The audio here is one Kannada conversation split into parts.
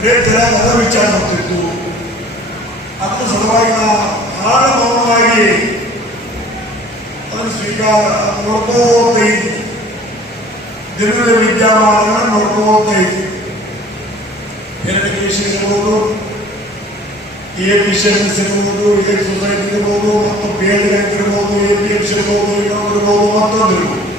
ಬರೇ ತಲೆಯಾಗ ಅದ ವಿಚಾರ ಮಾಡ್ತಿತ್ತು ಅದ್ರ ಸಲುವಾಗಿ ನಾ ಭಾಳ ಮೌನವಾಗಿ ಅದನ್ನು ಸ್ವೀಕಾರ ನೋಡ್ಕೋತಾ ಇದ್ದೆ ದಿನದ ವಿದ್ಯಮಾನ ನೋಡ್ಕೋತಾ ಇದ್ದೆ ಎಜುಕೇಶನ್ ಇರ್ಬೋದು ಎ ಪಿ ಸಿ ಎಸ್ ಇರ್ಬೋದು ಎ ಸೊಸೈಟಿ ಇರ್ಬೋದು ಮತ್ತು ಬಿ ಎಲ್ ಇರ್ಬೋದು ಎ ಪಿ ಎಫ್ ಇರ್ಬೋದು ಇನ್ನೊಂದು ಇರ್ಬೋದು ಮತ್ತೊಂದು ಇರ್ಬೋದು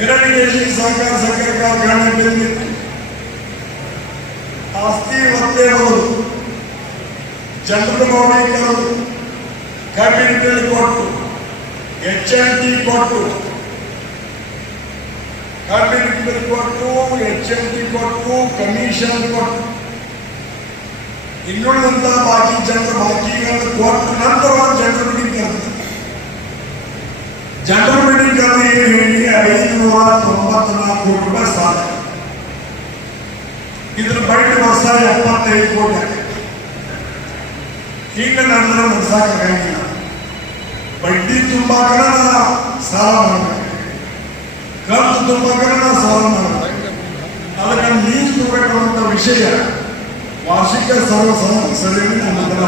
ಮಾಡಂಗಿಲ್ಲ ಎರಡು ಕೆಜಿ ಸಹಕಾರ ಸಕ್ಕರೆ ಕಾರ್ಖಾನೆ ಬೆಂದಿತ್ತು ಆಸ್ತಿ ಒತ್ತೆ ಬರೋದು ಜನರು ನೋಡಿ ಕೆಲವು ಕ್ಯಾಬಿನೆಟ್ ಕೊಟ್ಟು ಎಚ್ ಎನ್ ಟಿ ಕೊಟ್ಟು ಕ್ಯಾಬಿನೆಟ್ ಕೊಟ್ಟು ಎಚ್ ಎನ್ ಟಿ ಕೊಟ್ಟು ಕಮಿಷನ್ ಕೊಟ್ಟು ಇನ್ನುಳಿದಂತ ಬಾಕಿ ಜನರು ಬಾಕಿಗಳನ್ನು ಕೊಟ್ಟು ನಂತರ ಒಂದು ಜನರು ಮೀಟಿಂಗ್ ಕರೆದು ಜನರು ಐದುನೂರ ತೊಂಬತ್ನಾಲ್ಕು ಕೋಟಿ ರೂಪಾಯಿ ಸಾಲ. ಇದ್ರ ಬಡ್ಡಿ ವರ್ಷ ಎಪ್ಪತ್ತೈದು ಕೋಟಿ. ಹಿಂಗೆ ನಡೆದ್ರೆ ನಡೆಸಾಕಾಗಿಲ್ಲ ಬಡ್ಡಿ ತುಂಬಾಕರ ಸಾಲ ಮಾಡಬೇಕು ಖರ್ಚು ತುಂಬಾಕರ ಸಾಲ ಮಾಡಬೇಕು ಅದಕ್ಕೆ ನೀರು ತುಂಬಬೇಕಂತ ವಿಷಯ ವಾರ್ಷಿಕ ಸರ್ವ ಸಭೆಯಲ್ಲಿ ನಮ್ಮ ಮೊದಲ